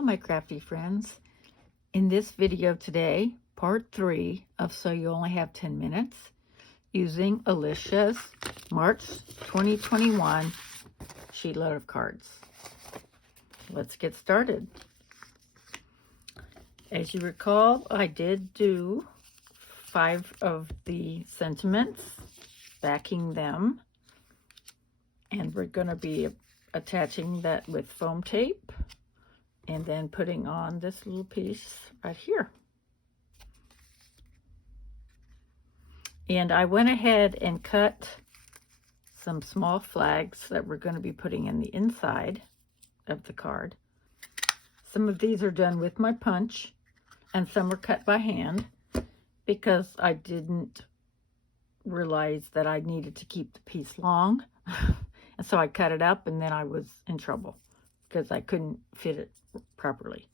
Hello my crafty friends. In this video today, part 3 of So You Only Have 10 Minutes, using Alicia's March 2021 sheet load of cards. Let's get started. As you recall, I did do 5 of the sentiments, backing them, and we're going to be attaching that with foam tape and then putting on this little piece right here. And I went ahead and cut some small flags that we're going to be putting in the inside of the card. Some of these are done with my punch and some are cut by hand because I didn't realize that I needed to keep the piece long. And so I cut it up, and then I was in trouble because I couldn't fit it properly.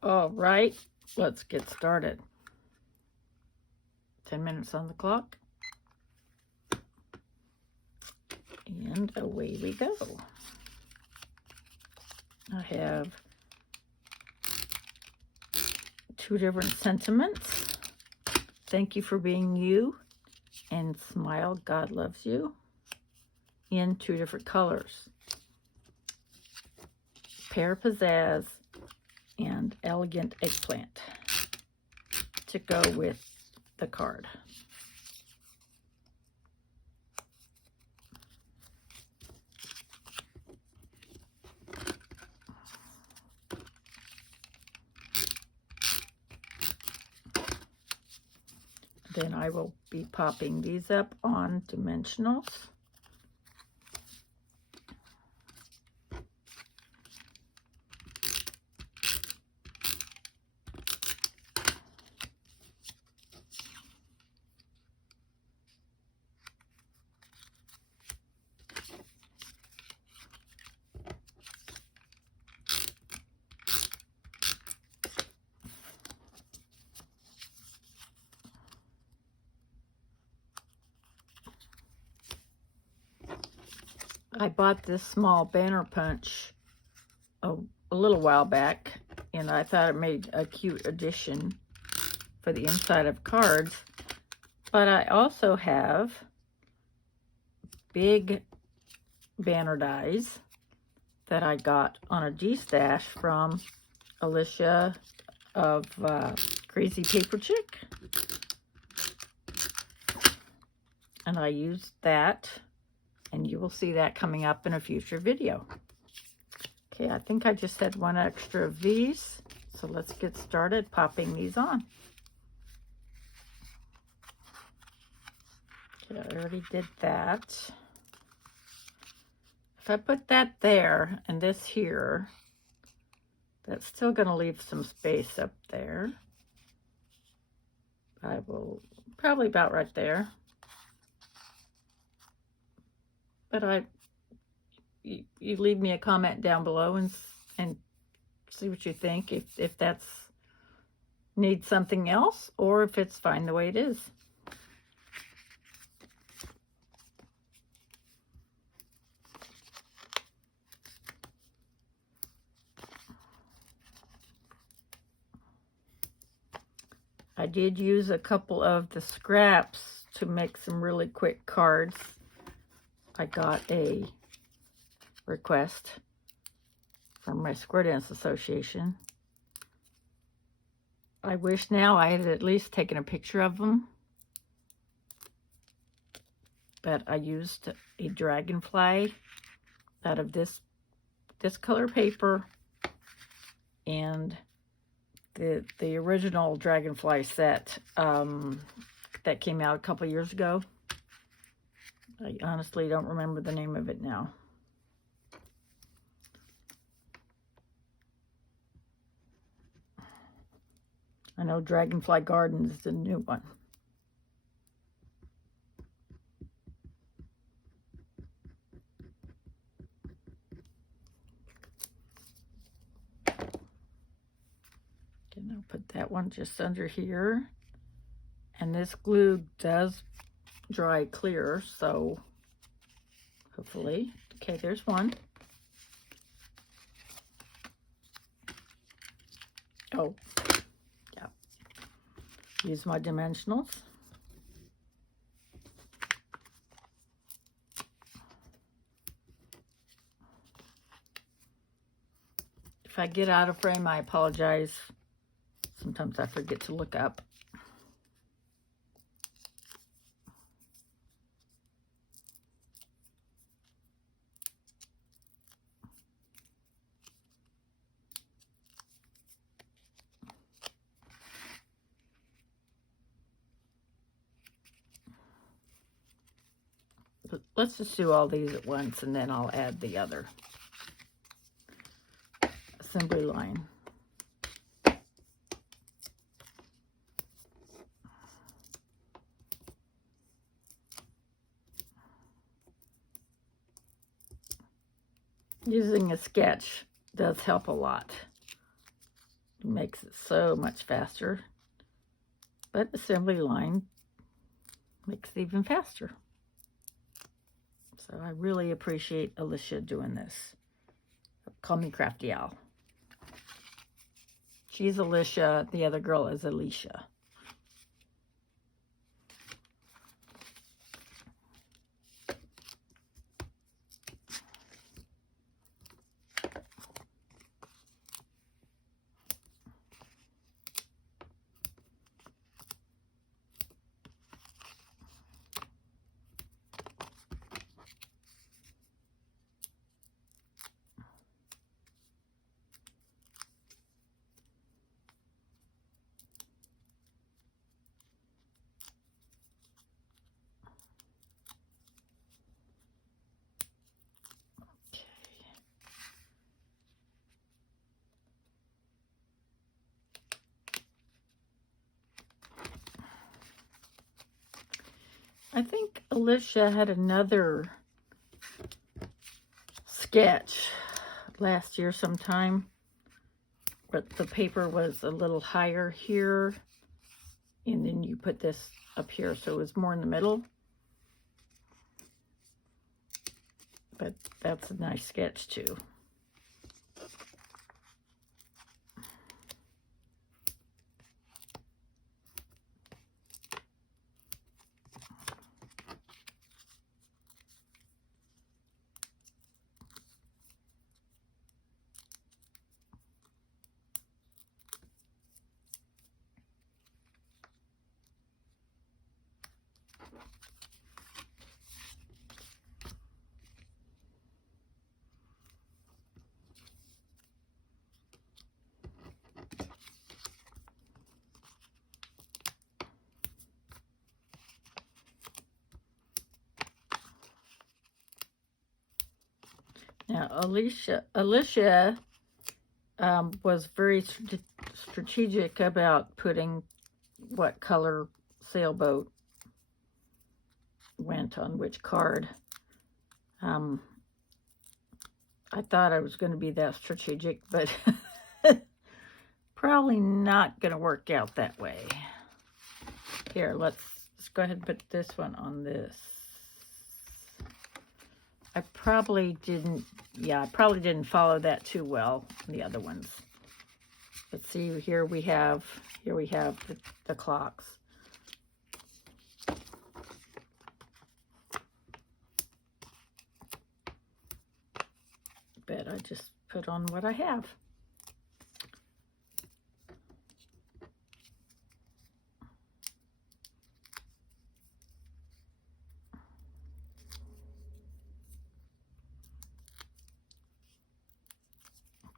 All right, let's get started. 10 minutes on the clock. And away we go. I have 2 different sentiments. Thank you for being you, and smile, God loves you, in 2 different colors. Pear Pizzazz and Elegant Eggplant to go with the card. Then I will be popping these up on dimensionals. I bought this small banner punch a little while back, and I thought it made a cute addition for the inside of cards. But I also have big banner dies that I got on a G-stash from Alicia of Crazy Paper Chick. And I used that, and you will see that coming up in a future video. Okay, I think I just had 1 extra of these, so let's get started popping these on. Okay, I already did that. If I put that there and this here, that's still going to leave some space up there. I will probably about right there. But you leave me a comment down below and see what you think, if that's needs something else or if it's fine the way it is. I did use a couple of the scraps to make some really quick cards. I got a request from my Square Dance Association. I wish now I had at least taken a picture of them. But I used a dragonfly out of this color paper and the original dragonfly set that came out a couple years ago. I honestly don't remember the name of it now. I know Dragonfly Gardens is a new one. And I'll put that that one just under here. And this glue does dry clear, so hopefully. Okay, there's one. Oh, yeah. Use my dimensionals. If I get out of frame, I apologize. Sometimes I forget to look up. Let's just do all these at once, and then I'll add the other assembly line. Using a sketch does help a lot. It makes it so much faster. But assembly line makes it even faster. So I really appreciate Alicia doing this. Call me Crafty Owl. She's Alicia, the other girl is Alicia. I think Alicia had another sketch last year sometime, but the paper was a little higher here, and then you put this up here, so it was more in the middle. But that's a nice sketch too. Now, Alicia was very strategic about putting what color sailboat went on which card. I thought I was going to be that strategic, but probably not going to work out that way. Here, let's go ahead and put this one on this. I probably didn't follow that too well, the other ones. Let's see, here we have the clocks. But I just put on what I have.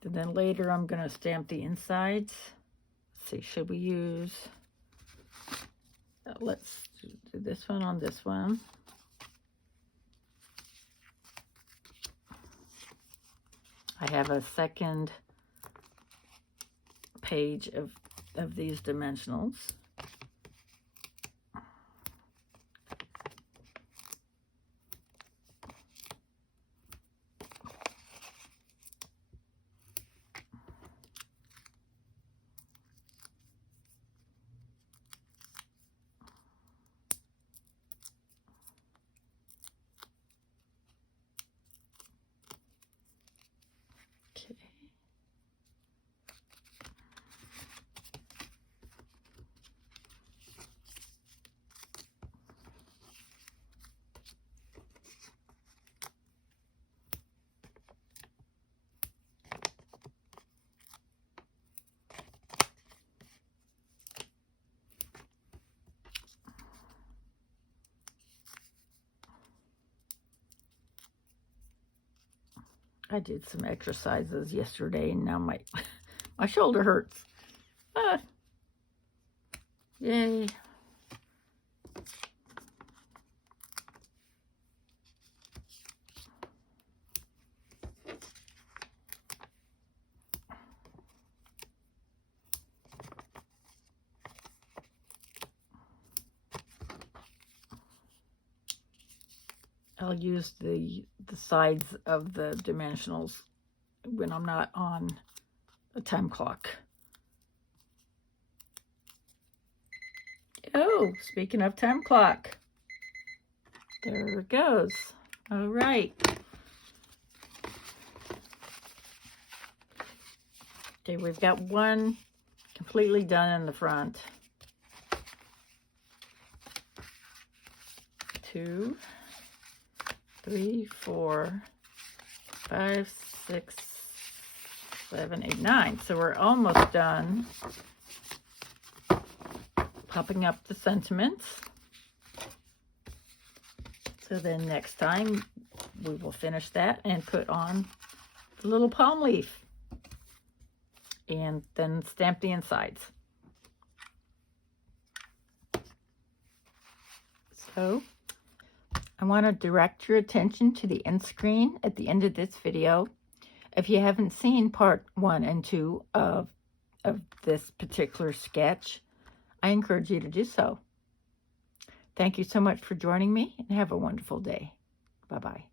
And then later I'm going to stamp the insides. Let's see, should we use, let's do this one on this one. I have a second page of these dimensionals. Okay. I did some exercises yesterday and now my my shoulder hurts. Yay. I'll use the sides of the dimensionals when I'm not on a time clock. Oh, speaking of time clock, there it goes. All right. Okay, we've got one completely done in the front. 2, 3, 4, 5, 6, 7, 8, 9. So we're almost done popping up the sentiments. So then next time we will finish that and put on the little palm leaf and then stamp the insides. So I want to direct your attention to the end screen at the end of this video. If you haven't seen part 1 and 2 of this particular sketch, I encourage you to do so. Thank you so much for joining me and have a wonderful day. Bye-bye.